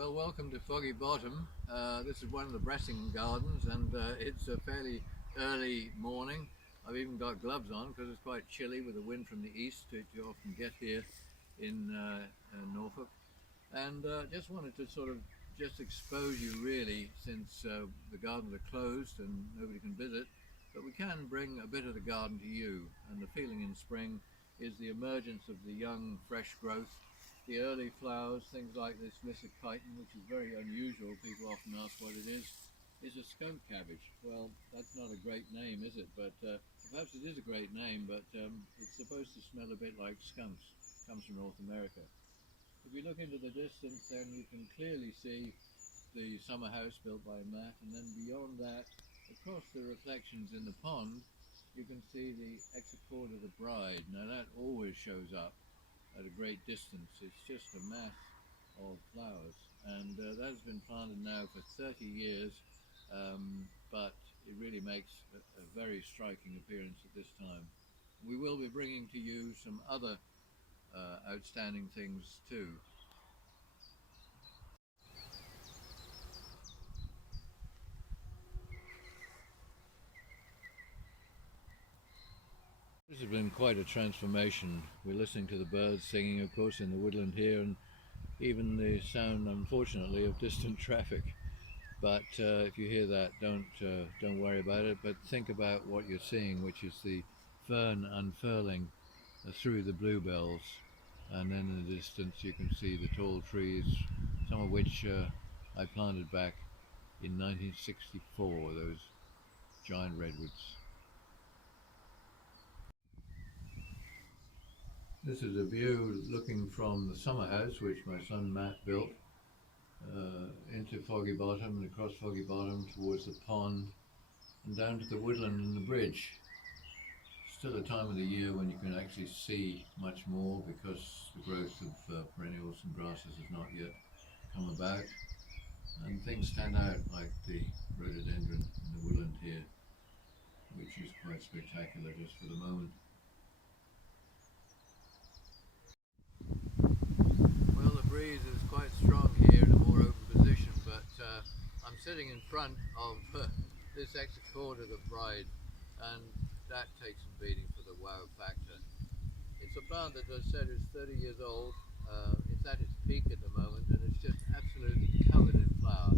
Well, welcome to Foggy Bottom. This is one of the Bressingham gardens, and it's a fairly early morning. I've even got gloves on because it's quite chilly with the wind from the east that you often get here in Norfolk. And just wanted to sort of just expose you really, since the gardens are closed and nobody can visit, but we can bring a bit of the garden to you. And the feeling in spring is the emergence of the young, fresh growth. The early flowers, things like this Lysichiton, which is very unusual, people often ask what it is a skunk cabbage. Well, that's not a great name, is it? But perhaps it is a great name, but it's supposed to smell a bit like skunks. It comes from North America. If you look into the distance, then you can clearly see the summer house built by Matt, and then beyond that, across the reflections in the pond, you can see the Exochorda, the bride. Now that always shows up at a great distance. It's just a mass of flowers, and that has been planted now for 30 years, but it really makes a very striking appearance at this time. We will be bringing to you some other outstanding things too. This has been quite a transformation. We're listening to the birds singing, of course, in the woodland here, and even the sound, unfortunately, of distant traffic. But if you hear that, don't worry about it, but think about what you're seeing, which is the fern unfurling through the bluebells. And then in the distance you can see the tall trees, some of which I planted back in 1964, those giant redwoods. This is a view looking from the summer house, which my son Matt built, into Foggy Bottom and across Foggy Bottom towards the pond and down to the woodland and the bridge. Still a time of the year when you can actually see much more because the growth of perennials and grasses has not yet come about, and things stand out like the rhododendron in the woodland here, which is quite spectacular just for the moment. Well, the breeze is quite strong here in a more open position, but I'm sitting in front of this Exochorda, the bride, and that takes some beating for the wow factor. It's a plant that, as I said, is 30 years old. It's at its peak at the moment, and it's just absolutely covered in flower.